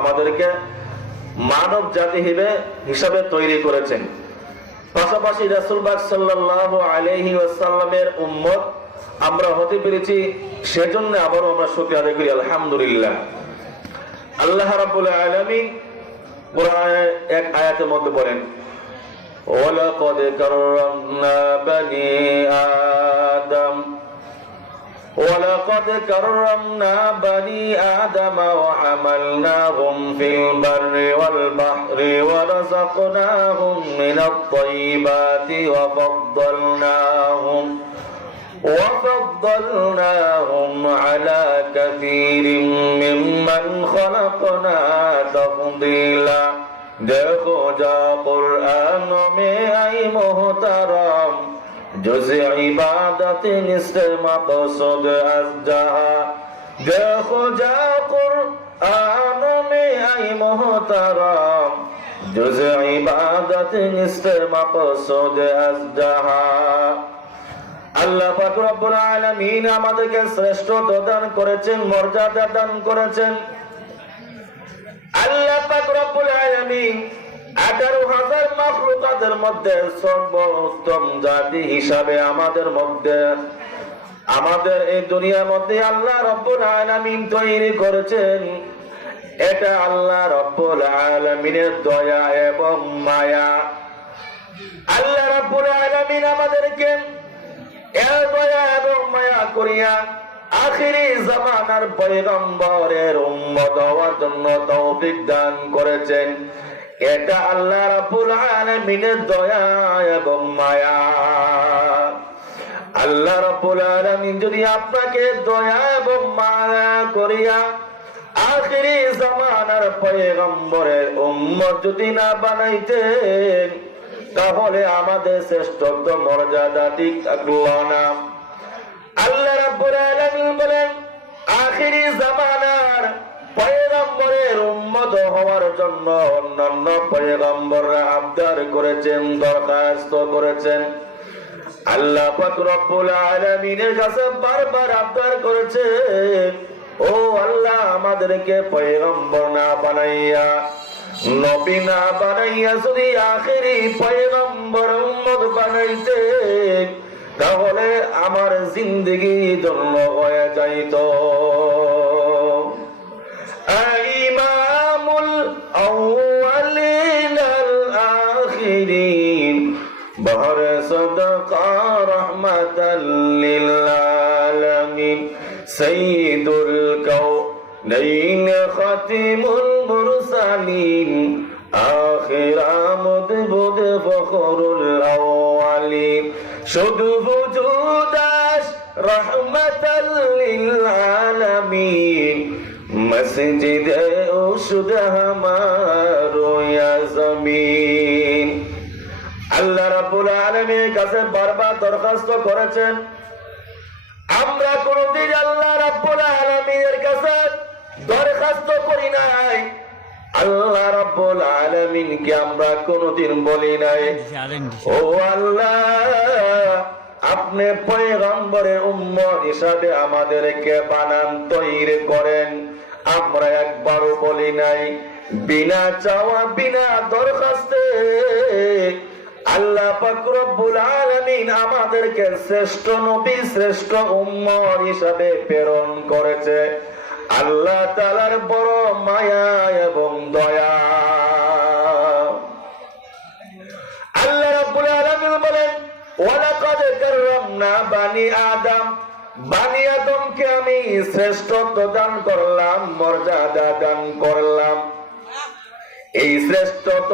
আমাদেরকে মানব জাতি হিসেবে তৈরি করেছেন। পাশাপাশি রাসূলবাগ ওয়াসাল্লামের উম্মত আমরা হতে পেরেছি, সেজন্য আবারও আমরা শুকরিয়া আদায় করি, আলহামদুলিল্লাহ। আল্লাহ রাব্বুল আলামিন এক আয়াতের মধ্যে বলেন আদম ولقد كرمنا بني آدم وحملناهم في البر والبحر ورزقناهم من الطيبات وفضلناهم وفضلناهم على كثير ممن خلقنا تفضيلا. দেখো যা قرآن মে আই جزء عبادة نصر مقصد أسجها جو جا قرآن میں اے محترم جزء عبادت نصر مقصد أسجها আল্লাহ পাক রব্বুল আলামিন আমাদেরকে শ্রেষ্ঠত্ব দান করেছেন মর্যাদা দান করেছেন আল্লাহ পাক রব্বুল আলামিন আঠারো হাজার মাখলুকাতের মধ্যে সর্বোত্তম জাতি হিসাবে আমাদের মধ্যে, আমাদের এই দুনিয়ার মধ্যে আল্লাহ রব্বুল আলামিন তৈরি করেছেন। এটা আল্লাহ রব্বুল আলামিনের দয়া এবং মায়া। আল্লাহ রব্বুল আলামিন আমাদেরকে এর দয়া এবং মায়া করিয়া আখিরি জামানার পয়গম্বরের উম্মত হওয়ার জন্য তৌফিক দান করেছেন। এটা আল্লাহ রাব্বুল আলামিনের দয়া এবং মায়া। আল্লাহ রাব্বুল আলামিন যদি আপনাকে দয়া এবং মায়া করিয়া আখিরি জামানার পয়গম্বরের উম্মত যদি না বানাইতেন, তাহলে আমাদের শ্রেষ্ঠত্ব মর্যাদা ঠিক থাকল না। আল্লাহ রাব্বুল আলামিন বলেন, আখিরি জামানার পয়গম্বরের উম্মত হওয়ার জন্য অন্যান্য পয়গম্বররা আবদার করেছেন, দরখাস্ত করেছেন। আল্লাহ পাক রব্বুল আলামিনের কাছে বারবার আবদার করেছেন, ও আল্লাহ আমাদেরকে পয়গম্বর না বানাইয়া, নবী না বানাইয়া যদি আখেরি পয়গম্বর উম্মত বানাইতেন, তাহলে আমার জিন্দগি ধন্য হয়ে যাইত। ইমামুল আউয়ালিন আখিরিন, বহর সদকা রহমাতাল লিল আলামিন। সাইয়্যিদুল কাউনাইন খাতিমুল মুরসালিন, আখির ফখরুল আউয়ালিন। শুধু বুজুদাস রহমাতাল লিল আলামিন মসজিদ ওষুধ হামারো জমিন। আল্লাহ রাব্বুল আলামিনের কাছে বারবার দরখাস্ত করেছেন আমরা কোনদিন আল্লাহ রাব্বুল আলামিনের কাছে দরখাস্ত করি নাই। আল্লাহ রাব্বুল আলামিনকে আমরা কোনদিন বলি নাই। ও আল্লাহ আপনি পয়গম্বরের উম্মত হিসাবে আমাদেরকে বানান, তৈরি করেন। আমরা একবারও বলি নাই, বিনা চাওয়া, বিনা দরখাস্তে আল্লাহ রব্বুল আলামিন আমাদেরকে শ্রেষ্ঠ নবী, শ্রেষ্ঠ উম্মত হিসাবে প্রেরণ করেছে। আল্লাহ তাআলার বড় মায়া এবং দয়া আমি শ্রেষ্ঠত্ব দান করলাম, মর্যাদা দান করলাম। এই শ্রেষ্ঠত্ব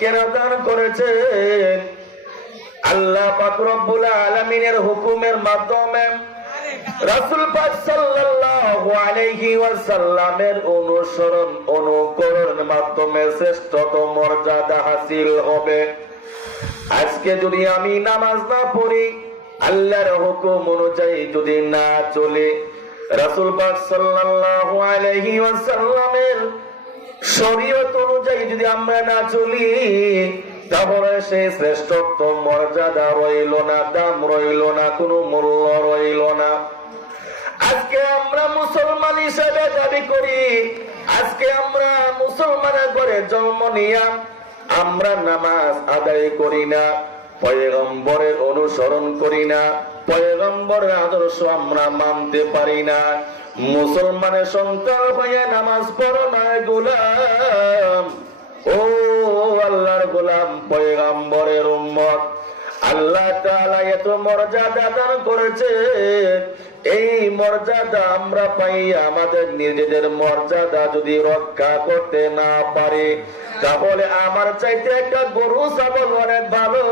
কেন দান করেছেন? আল্লাহ পাক রব্বুল আলামিনের হুকুমের মাধ্যমে রাসূল অনুসরণ অনুকরণ মাধ্যমে শ্রেষ্ঠত মর্যাদা হাসিল হবে। আজকে যদি আমি নামাজ না পড়ি, আল্লাহর হুকুম অনুযায়ী যদি না চলে, রাসূল পাক সাল্লাল্লাহু আলাইহি ওয়াসাল্লামের শরীয়ত অনুযায়ী যদি আমরা না চলি, তাহলে শ্রেষ্ঠত্ব মর্যাদা রইল না, দাম রইল না, কোনো মূল্য রইল না। আজকে আমরা মুসলমান হিসেবে দাবি করি করে জন্ম নিয়া আমরা নামাজ আদায় করি না, পয়গম্বরের অনুসরণ করি না, পয়গম্বরের আদর্শ আমরা মানতে পারি না। মুসলমানের সন্তান হয়ে নামাজ পড়ো না গোলাম। ও আল্লাহর গোলাম, পয়গম্বরের উম্মত। আল্লাহ তাআলা এত মর্যাদা দান করেছে এই মর্যাদা আমরা পাই, আমাদের নিজেদের মর্যাদা যদি রক্ষা করতে না পারে, তাহলে আমার চাইতে একটা গরু, ছাগল অনেক ভালো।